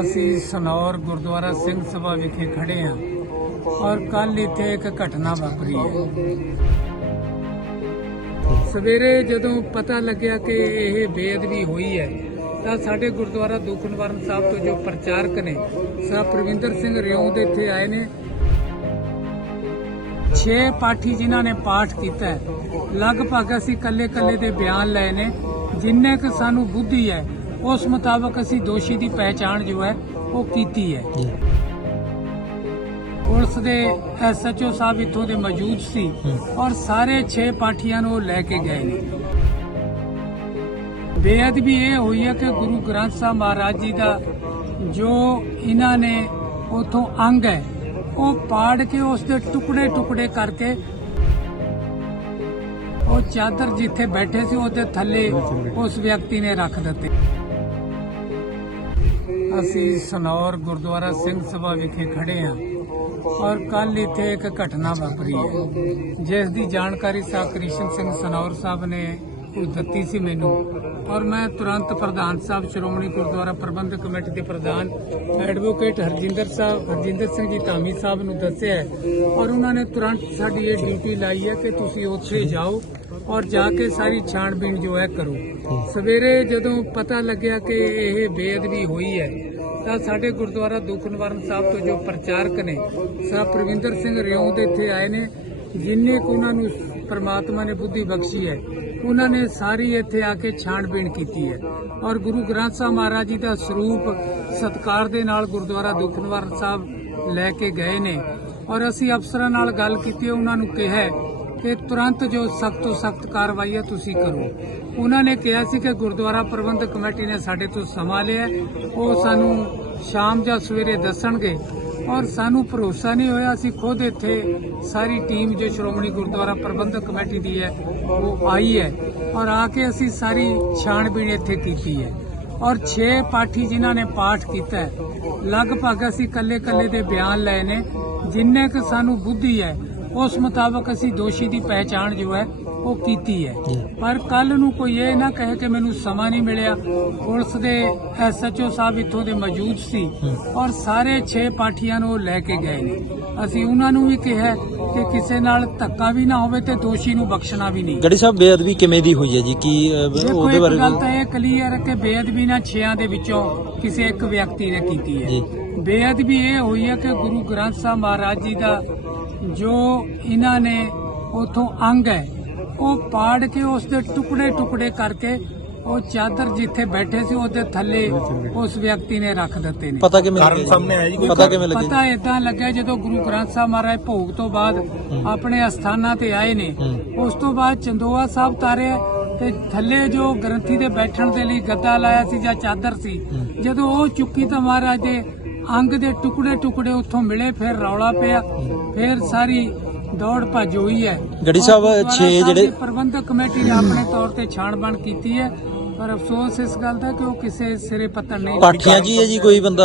ਅਸੀਂ ਸਨੌਰ ਗੁਰਦੁਆਰਾ ਸਿੰਘ ਸਭਾ ਵਿਖੇ ਖੜੇ ਹਾਂ ਔਰ ਕੱਲ ਇੱਥੇ ਇੱਕ ਘਟਨਾ ਵਾਪਰੀ ਹੈ। ਸਵੇਰੇ ਜਦੋਂ ਪਤਾ ਲੱਗਿਆ ਕਿ ਇਹ ਬੇਅਦਬੀ ਹੋਈ ਹੈ, ਤਾਂ ਸਾਡੇ ਗੁਰਦੁਆਰਾ ਦੁੱਖ ਸਾਹਿਬ ਤੋਂ ਜੋ ਪ੍ਰਚਾਰਕ ਨੇ, ਸਾਹਿਬ ਪ੍ਰਵਿੰਦਰ ਸਿੰਘ ਰਿਉਂ ਦੇ ਇੱਥੇ ਆਏ ਨੇ। 6 ਪਾਠੀ ਜਿਨ੍ਹਾਂ ਨੇ ਪਾਠ ਕੀਤਾ ਲਗਭਗ ਅਸੀਂ ਕੱਲੇ ਕੱਲੇ ਦੇ ਬਿਆਨ ਲਏ ਨੇ, ਜਿੰਨੇ ਕਿ ਸਾਨੂੰ ਬੁੱਧੀ ਹੈ ਉਸ ਮੁਤਾਬਕ ਅਸੀਂ ਦੋਸ਼ੀ ਦੀ ਪਹਿਚਾਣ ਜੋ ਹੈ ਉਹ ਕੀਤੀ ਹੈ। ਪੁਲਿਸ ਦੇ ਐਸਐਚਓ ਸਾਹਿਬ ਇੱਥੋਂ ਦੇ ਮੌਜੂਦ ਸੀ ਔਰ ਸਾਰੇ 6 ਪਾਠੀਆਂ ਨੂੰ ਉਹ ਲੈ ਕੇ ਗਏ ਨੇ। ਬੇਅਦਬੀ ਇਹ ਹੋਈ ਹੈ ਕਿ ਗੁਰੂ ਗ੍ਰੰਥ ਸਾਹਿਬ ਮਹਾਰਾਜ ਜੀ ਦਾ ਜੋ ਇਹਨਾਂ ਨੇ ਉਥੋਂ ਅੰਗ ਹੈ ਉਹ ਪਾੜ ਕੇ ਉਸ ਦੇ ਟੁਕੜੇ ਟੁਕੜੇ ਕਰਕੇ ਉਹ ਚਾਦਰ ਜਿੱਥੇ ਬੈਠੇ ਸੀ ਉਹਦੇ ਥੱਲੇ ਉਸ ਵਿਅਕਤੀ ਨੇ ਰੱਖ ਦਿੱਤੇ। ਅਸੀਂ ਸਨੌਰ ਗੁਰਦੁਆਰਾ ਸਿੰਘ ਸਭਾ ਵਿਖੇ ਖੜੇ ਹਾਂ ਔਰ ਕੱਲ ਇੱਥੇ ਇੱਕ ਘਟਨਾ ਵਾਪਰੀ ਹੈ, ਜਿਸ ਦੀ ਜਾਣਕਾਰੀ ਸਾਹਿਬ ਕ੍ਰਿਸ਼ਨ ਸਿੰਘ ਸਨੌਰ ਸਾਹਿਬ ਨੇ ਉਹ ਦਿੱਤੀ ਸੀ ਮੈਨੂੰ ਔਰ ਮੈਂ ਤੁਰੰਤ ਪ੍ਰਧਾਨ ਸਾਹਿਬ ਸ਼੍ਰੋਮਣੀ ਗੁਰਦੁਆਰਾ ਪ੍ਰਬੰਧਕ ਕਮੇਟੀ ਦੇ ਪ੍ਰਧਾਨ ਐਡਵੋਕੇਟ ਹਰਜਿੰਦਰ ਸਾਹਿਬ, ਹਰਜਿੰਦਰ ਸਿੰਘ ਜੀ ਧਾਮੀ ਸਾਹਿਬ ਨੂੰ ਦੱਸਿਆ ਔਰ ਉਹਨਾਂ ਨੇ ਤੁਰੰਤ ਸਾਡੀ ਇਹ ਡਿਊਟੀ ਲਾਈ ਹੈ ਕਿ ਤੁਸੀਂ ਉੱਥੇ ਜਾਓ ਔਰ ਜਾ ਕੇ ਸਾਰੀ ਛਾਣਬੀਣ ਜੋ ਹੈ ਕਰੋ। ਸਵੇਰੇ ਜਦੋਂ ਪਤਾ ਲੱਗਿਆ ਕਿ ਇਹ ਬੇਅਦਬੀ ਹੋਈ ਹੈ, ਤਾਂ ਸਾਡੇ ਗੁਰਦੁਆਰਾ ਦੁੱਖ ਨਿਵਾਰਨ ਸਾਹਿਬ ਤੋਂ ਜੋ ਪ੍ਰਚਾਰਕ ਨੇ ਸਾਹਿਬ ਪ੍ਰਵਿੰਦਰ ਸਿੰਘ ਰਿਉਂ ਦੇ ਇੱਥੇ ਆਏ ਨੇ, ਜਿੰਨੇ ਕੁ ਉਹਨਾਂ ਨੂੰ ਪਰਮਾਤਮਾ ਨੇ ਬੁੱਧੀ ਬਖਸ਼ੀ ਹੈ, ਉਹਨਾਂ ਨੇ ਸਾਰੀ ਇੱਥੇ ਆ ਕੇ ਛਾਣਬੀਣ ਕੀਤੀ ਹੈ। ਔਰ ਗੁਰੂ ਗ੍ਰੰਥ ਸਾਹਿਬ ਮਹਾਰਾਜ ਜੀ ਦਾ ਸਰੂਪ ਸਤਕਾਰ ਦੇ ਨਾਲ ਗੁਰਦੁਆਰਾ ਦੁੱਖ ਨਿਵਾਰਨ ਸਾਹਿਬ ਲੈ ਕੇ ਗਏ ਨੇ। ਔਰ ਅਸੀਂ ਅਫਸਰਾਂ ਨਾਲ ਗੱਲ ਕੀਤੀ, ਉਹਨਾਂ ਨੂੰ ਕਿਹਾ ਕਿ ਤੁਰੰਤ ਜੋ ਸਖਤ ਤੋਂ ਸਖਤ ਕਾਰਵਾਈ ਹੈ ਤੁਸੀਂ ਕਰੋ। ਉਹਨਾਂ ਨੇ ਕਿਹਾ ਸੀ ਕਿ ਗੁਰਦੁਆਰਾ ਪ੍ਰਬੰਧਕ ਕਮੇਟੀ ਨੇ ਸਾਡੇ ਤੋਂ ਸਮਾਂ ਲਿਆ। ਉਹ ਸਾਨੂੰ ਸ਼ਾਮ ਜਾਂ ਸਵੇਰੇ ਦੱਸਣਗੇ। ਔਰ ਸਾਨੂੰ ਭਰੋਸਾ ਨਹੀਂ ਹੋਇਆ। ਅਸੀਂ ਖੁਦ ਇੱਥੇ ਸਾਰੀ ਟੀਮ ਜੋ ਸ਼੍ਰੋਮਣੀ ਗੁਰਦੁਆਰਾ ਪ੍ਰਬੰਧਕ ਕਮੇਟੀ ਦੀ ਹੈ, ਉਹ ਆਈ ਹੈ। ਔਰ ਆ ਕੇ ਅਸੀਂ ਸਾਰੀ ਛਾਣਬੀਣ ਇੱਥੇ ਕੀਤੀ ਹੈ। ਔਰ 6 ਪਾਠੀ ਜਿਨ੍ਹਾਂ ਨੇ ਪਾਠ ਕੀਤਾ ਲਗਭਗ ਅਸੀਂ ਕੱਲੇ ਕੱਲੇ ਦੇ ਬਿਆਨ ਲਏ ਨੇ। ਜਿੰਨੇ ਕਿ ਸਾਨੂੰ ਬੁੱਧੀ ਹੈ ਉਸ ਮੁਤਾਬਕ ਅਸੀਂ ਦੋਸ਼ੀ ਦੀ ਪਹਿਚਾਣ ਜੋ ਹੈ ਉਹ ਕੀਤੀ ਹੈ। ਪਰ ਕੱਲ ਨੂੰ ਕੋਈ ਇਹ ਨਾ ਕਹੇ ਕਿ ਮੈਨੂੰ ਸਮਾਂ ਨਹੀਂ ਮਿਲਿਆ। ਪੁਲਿਸ ਦੇ ਐਸਐਚਓ ਸਾਹਿਬ ਇੱਥੋਂ ਦੇ ਮੌਜੂਦ ਸੀ ਔਰ ਸਾਰੇ 6 ਪਾਠੀਆਂ ਨੂੰ ਲੈ ਕੇ ਗਏ ਨੇ। ਅਸੀਂ ਉਹਨਾਂ ਨੂੰ ਵੀ ਕਿਹਾ ਕਿ ਕਿਸੇ ਨਾਲ ਧੱਕਾ ਵੀ ਨਾ ਹੋਵੇ ਤੇ ਦੋਸ਼ੀ ਨੂੰ ਬਖਸ਼ਣਾ ਵੀ ਨਹੀਂ। ਗੜੀ ਸਾਹਿਬ ਬੇਅਦਬੀ ਕਿਵੇਂ ਦੀ ਹੋਈ ਹੈ ਜੀ? ਕੀ ਉਹਦੇ ਬਾਰੇ ਗੱਲ ਤਾਂ ਇਹ ਕਲੀਅਰ ਹੈ ਕਿ ਬੇਅਦਬੀ ਨਾ ਛਿਆਂ ਦੇ ਵਿੱਚੋਂ ਕਿਸੇ ਇੱਕ ਵਿਅਕਤੀ ਨੇ ਕੀਤੀ ਹੈ। ਬੇਅਦਬੀ ਇਹ ਹੋਈ ਹੈ ਕਿ ਗੁਰੂ ਗ੍ਰੰਥ ਸਾਹਿਬ ਮਹਾਰਾਜ ਜੀ ਦਾ ਜੋ ਇਹਨਾਂ ਨੇ ਉਥੋਂ ਅੰਗ ਹੈ ਉਹ ਪਾੜ ਕੇ ਉਸ ਦੇ ਟੁਕੜੇ ਟੁਕੜੇ ਕਰਕੇ ਉਹ ਚਾਦਰ ਜਿੱਥੇ ਬੈਠੇ ਸੀ ਉਹਦੇ ਥੱਲੇ ਉਸ ਵਿਅਕਤੀ ਨੇ ਰੱਖ ਦਿੱਤੇ ਨੇ। ਪਤਾ ਕਿਵੇਂ ਕਾਰਨ ਲੱਗਿਆ ਸਾਹਮਣੇ ਆਇਆ ਜੀ ਕੋਈ ਪਤਾ ਕਿਵੇਂ ਲੱਗਿਆ ਪਤਾ ਇਦਾਂ ਲੱਗਿਆ ਜਦੋਂ ਗੁਰੂ ਗ੍ਰੰਥ ਸਾਹਿਬ ਮਹਾਰਾਜ ਭੋਗ ਤੋਂ ਬਾਅਦ ਆਪਣੇ ਅਸਥਾਨਾਂ ਤੇ ਆਏ ਨੇ। ਉਸ ਤੋਂ ਬਾਅਦ ਚੰਦੋਆ ਸਾਹਿਬ ਤਾਰਿਆ ਤੇ ਥੱਲੇ ਜੋ ਗ੍ਰੰਥੀ ਦੇ ਬੈਠਣ ਦੇ ਲਈ ਗੱਦਾ ਲਾਇਆ ਸੀ ਜਾਂ ਚਾਦਰ ਸੀ ਜਦੋਂ ਉਹ ਚੁੱਕੀ ਤਾਂ ਮਹਾਰਾਜ ਦੇ ਅੰਗ ਦੇ ਟੁਕੜੇ ਟੁਕੜੇ ਉੱਥੋਂ ਮਿਲੇ ਫਿਰ ਰੌਲਾ ਪਿਆ ਫਿਰ ਸਾਰੀ ਦੌੜ ਭੱਜ ਹੋਈ ਹੈ। ਗੜੀ ਸਾਹਿਬ, ਔਰ ਗੁਰਦੁਆਰਾ ਛੇ ਸਾਹਿਬ ਜਿਹੜੇ- ਦੀ ਪ੍ਰਬੰਧਕ ਕਮੇਟੀ ਨੇ ਆਪਣੇ ਤੌਰ ਤੇ ਛਾਣਬਣ ਕੀਤੀ ਹੈ। ਪਰ ਅਫਸੋਸ ਇਸ ਗੱਲ ਦਾ ਕਿ ਉਹ ਕਿਸੇ ਸਿਰੇ ਪੱਤਰ ਨਹੀਂ ਪਾਠੀਆਂ ਜੀ ਹੈ ਜੀ? ਕੋਈ ਬੰਦਾ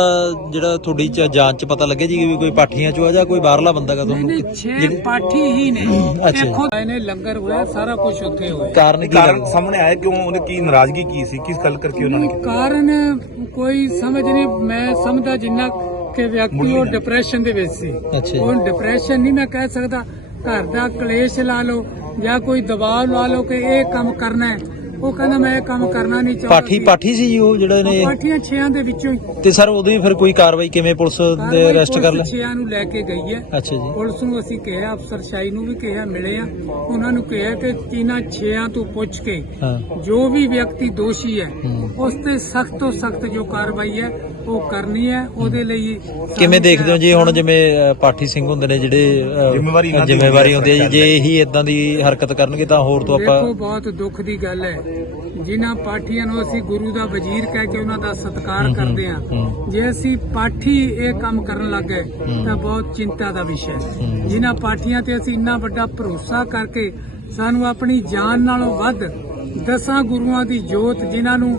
ਜਿਹੜਾ ਤੁਹਾਡੀ ਚ ਜਾਂਚ ਚ ਪਤਾ ਲੱਗੇ ਜੀ ਵੀ ਕੋਈ ਪਾਠੀਆਂ ਚੋਂ ਆ ਜਾਂ ਕੋਈ ਬਾਹਰਲਾ ਬੰਦਾ ਕਾ ਨਹੀਂ ਤੁਹਾਨੂੰ 6 ਪਾਠੀ ਹੀ ਨੇ। ਅੱਛਾ। ਦੇਖੋ ਇਹਨੇ ਲੰਗਰ ਹੋਇਆ ਸਾਰਾ ਕੁਝ ਉੱਥੇ ਹੋਇਆ। ਕਾਰਨ ਕੀ ਕਾਰਨ ਲੱਗਦਾ ਸਾਹਮਣੇ ਆਇਆ ਕਿਉਂ? ਉਹਨੇ ਕੀ ਨਾਰਾਜ਼ਗੀ ਕੀ ਸੀ? ਕਿਸ ਗੱਲ ਕਰਕੇ ਉਹਨਾਂ ਨੇ ਕੀਤਾ? ਕਾਰਨ ਕੋਈ ਸਮਝ ਨਹੀਂ ਮੈਂ ਸਮਝਦਾ ਜਿੰਨਾ ਕਿ ਵਿਅਕਤੀ ਉਹ ਡਿਪਰੈਸ਼ਨ ਦੇ ਵਿੱਚ ਸੀ। ਅੱਛਾ ਜੀ। ਉਹ ਡਿਪਰੈਸ਼ਨ ਨਹੀਂ ਮੈਂ ਕਹਿ ਸਕਦਾ ਘਰ ਦਾ ਕਲੇਸ਼ ਲਾ ਲਓ ਜਾਂ ਕੋਈ ਦਬਾਅ ਲਾ ਲਓ ਕਿ ਇਹ ਕੰਮ ਕਰਨਾ ਹੈ। ਉਹ ਕਹਿੰਦਾ ਮੈਂ ਇਹ ਕੰਮ ਕਰਨਾ ਨਹੀਂ ਚਾਹੁੰਦਾ ਪਾਠੀ ਪਾਠੀ ਸੀ ਜੀ ਉਹ ਜਿਹੜੇ ਨੇ ਪਾਠੀਆਂ ਛਿਆਂ ਦੇ ਵਿੱਚੋਂ ਹੀ। ਤੇ ਸਰ ਉਹਦੀ ਫਿਰ ਕੋਈ ਕਾਰਵਾਈ ਕਿਵੇਂ ਪੁਲਿਸ ਦੇ ਅਰੈਸਟ ਕਰ ਲਿਆ ਛਿਆਂ ਨੂੰ ਲੈ ਕੇ ਗਈ ਹੈ। ਅੱਛਾ ਜੀ। ਪੁਲਿਸ ਨੂੰ ਅਸੀਂ ਕਿਹਾ ਅਫਸਰ ਸ਼ਾਹੀ ਨੂੰ ਵੀ ਕਿਹਾ ਮਿਲੇ ਆ। ਉਹਨਾਂ ਨੂੰ ਕਿਹਾ ਕਿ ਤਿੰਨਾਂ ਛਿਆਂ ਤੋਂ ਪੁੱਛ ਕੇ ਹਾਂ। ਜੋ ਵੀ ਵਿਅਕਤੀ ਦੋਸ਼ੀ ਹੈ ਹੂੰ। ਉਸ ਤੇ ਸਖਤ ਤੋਂ ਸਖਤ ਜੋ ਕਾਰਵਾਈ ਹੈ ਉਹ ਕਰਨੀ ਹੈ ਉਹਦੇ ਲਈ ਕਿਵੇਂ ਦੇਖਦੇ ਹੋ ਜੀ ਹੁਣ ਜਿਵੇਂ ਪਾਠੀ ਸਿੰਘ ਹੁੰਦੇ ਨੇ ਜਿਹੜੇ ਜ਼ਿੰਮੇਵਾਰੀ ਹੁੰਦੀ ਹੈ ਜੀ ਇਹੀ ਇਦਾਂ ਦੀ ਹਰਕਤ ਕਰਨਗੇ ਤਾਂ ਹੋਰ ਤੋਂ ਦੇਖੋ ਆਪਾਂ ਬਹੁਤ ਦੁੱਖ ਦੀ ਗੱਲ ਹੈ। ਜਿਨ੍ਹਾਂ ਪਾਠੀਆਂ ਨੂੰ ਅਸੀਂ ਗੁਰੂ ਦਾ ਵਜ਼ੀਰ ਕਹਿ ਕੇ ਉਹਨਾਂ ਦਾ ਸਤਿਕਾਰ ਕਰਦੇ ਹਾਂ ਹੂੰ। ਜੇ ਅਸੀਂ ਪਾਠੀ ਇਹ ਕੰਮ ਕਰਨ ਲੱਗ ਗਏ ਤਾਂ ਬਹੁਤ ਚਿੰਤਾ ਦਾ ਵਿਸ਼ਾ ਹੈ। ਜਿਨ੍ਹਾਂ ਪਾਠੀਆਂ ਤੇ ਅਸੀਂ ਇੰਨਾ ਵੱਡਾ ਭਰੋਸਾ ਕਰਕੇ ਸਾਨੂੰ ਆਪਣੀ ਜਾਨ ਨਾਲੋਂ ਵੱਧ ਦਸਾਂ ਗੁਰੂਆਂ ਦੀ ਜੋਤ ਜਿਨ੍ਹਾਂ ਨੂੰ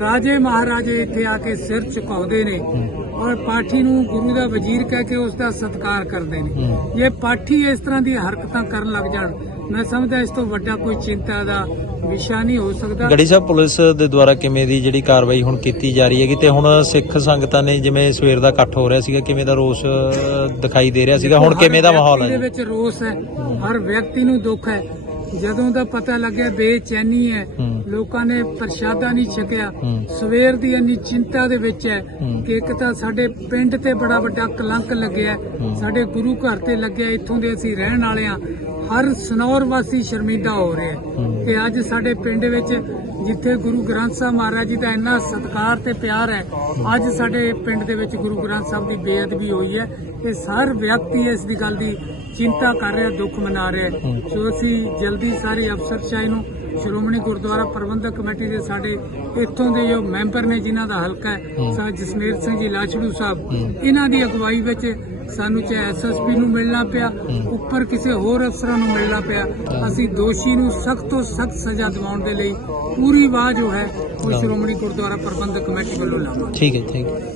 ਰਾਜੇ ਮਹਾਰਾਜੇ ਇੱਥੇ ਆ ਕੇ ਸਿਰ ਝੁਕਾਉਂਦੇ ਨੇ ਔਰ ਪਾਠੀ ਨੂੰ ਗੁਰੂ ਦਾ ਵਜ਼ੀਰ ਕਹਿ ਕੇ ਉਸ ਦਾ ਸਤਿਕਾਰ ਕਰਦੇ ਨੇ। ਜੇ ਪਾਠੀ ਇਸ ਤਰ੍ਹਾਂ ਦੀ ਹਰਕਤਾਂ ਕਰਨ ਲੱਗ ਜਾਣ ਮੈਂ ਸਮਝਦਾ ਇਸ ਤੋਂ ਵੱਡਾ ਕੋਈ ਚਿੰਤਾ ਦਾ ਵਿਸ਼ਾ ਨਹੀਂ ਹੋ ਸਕਦਾ। ਗੜੀ ਸਾਹਿਬ ਪੁਲਿਸ ਦੇ ਦੁਆਰਾ ਕਿਵੇਂ ਦੀ ਜਿਹੜੀ ਕਾਰਵਾਈ ਹੁਣ ਕੀਤੀ ਜਾ ਰਹੀ ਹੈਗੀ ਤੇ ਹੁਣ ਸਿੱਖ ਸੰਗਤਾਂ ਨੇ ਜਿਵੇਂ ਸਵੇਰ ਦਾ ਇਕੱਠ ਹੋ ਰਿਹਾ ਸੀਗਾ ਕਿਵੇਂ ਦਾ ਰੋਸ ਦਿਖਾਈ ਦੇ ਰਿਹਾ ਸੀਗਾ? ਹੁਣ ਕਿਵੇਂ ਦਾ ਮਾਹੌਲ ਹੈ? ਦੇ? ਵਿੱਚ ਰੋਸ ਹੈ ਹਰ ਵਿਅਕਤੀ ਨੂੰ ਦੁੱਖ ਹੈ। ਜਦੋਂ ਦਾ ਪਤਾ ਲੱਗਿਆ ਬੇਚੈਨੀ ਹੈ ਹੂੰ। ਲੋਕਾਂ ਨੇ ਪ੍ਰਸ਼ਾਦਾ ਨਹੀਂ ਛਕਿਆ। ਸਵੇਰ ਦੀ ਇੰਨੀ ਚਿੰਤਾ ਦੇ ਵਿੱਚ ਹੈ। ਕਿ ਇੱਕ ਤਾਂ ਸਾਡੇ ਪਿੰਡ ਤੇ ਬੜਾ ਵੱਡਾ ਕਲੰਕ ਲੱਗਿਆ। ਸਾਡੇ ਗੁਰੂ ਘਰ ਤੇ ਲੱਗਿਆ ਇੱਥੋਂ ਦੇ ਅਸੀਂ ਰਹਿਣ ਵਾਲੇ ਹਾਂ ਹਰ ਸਨੌਰ ਵਾਸੀ ਸ਼ਰਮਿੰਦਾ ਹੋ ਰਿਹਾ। ਕਿ ਅੱਜ ਸਾਡੇ ਪਿੰਡ ਵਿੱਚ ਜਿੱਥੇ ਗੁਰੂ ਗ੍ਰੰਥ ਸਾਹਿਬ ਮਹਾਰਾਜ ਜੀ ਦਾ ਇੰਨਾ ਸਤਿਕਾਰ ਤੇ ਪਿਆਰ ਹੈ ਅੱਜ ਸਾਡੇ ਪਿੰਡ ਦੇ ਵਿੱਚ ਗੁਰੂ ਗ੍ਰੰਥ ਸਾਹਿਬ ਦੀ ਬੇਅਦਬੀ ਹੋਈ ਹੈ ਇਹ ਹਰ ਵਿਅਕਤੀ ਇਸ ਦੀ ਗੱਲ ਦੀ ਚਿੰਤਾ ਕਰ ਰਿਹਾ ਦੁੱਖ ਮਨਾ ਰਿਹਾ। ਸੋ ਅਸੀਂ ਜਲਦੀ ਸਾਰੀ ਅਫਸਰਸ਼ਾਹੀ ਨੂੰ ਸ਼੍ਰੋਮਣੀ ਗੁਰਦੁਆਰਾ ਪ੍ਰਬੰਧਕ ਕਮੇਟੀ ਦੇ ਸਾਡੇ ਇੱਥੋਂ ਦੇ ਜੋ ਮੈਂਬਰ ਨੇ ਜਿਨ੍ਹਾਂ ਦਾ ਹਲਕਾ ਹੈ। ਸਰ ਜਸਮੇਰ ਸਿੰਘ ਜੀ ਲਾਛੜੂ ਸਾਹਿਬ। ਇਹਨਾਂ ਦੀ ਅਗਵਾਈ ਵਿੱਚ ਸਾਨੂੰ ਚਾਹੇ ਐਸਐਸਪੀ ਨੂੰ ਮਿਲਣਾ ਪਿਆ। ਉੱਪਰ ਕਿਸੇ ਹੋਰ ਅਫਸਰਾਂ ਨੂੰ ਮਿਲਣਾ ਪਿਆ ਅਸੀਂ ਦੋਸ਼ੀ ਨੂੰ ਸਖਤ ਤੋਂ ਸਖਤ ਸਜ਼ਾ ਦਿਵਾਉਣ ਦੇ ਲਈ ਪੂਰੀ ਆਵਾਜ਼ ਜੋ ਹੈ ਉਹ। ਸ਼੍ਰੋਮਣੀ ਗੁਰਦੁਆਰਾ ਪ੍ਰਬੰਧਕ ਕਮੇਟੀ ਵੱਲੋਂ ਲਾਵਾਂਗੇ ਠੀਕ ਹੈ ਠੀਕ ਹੈ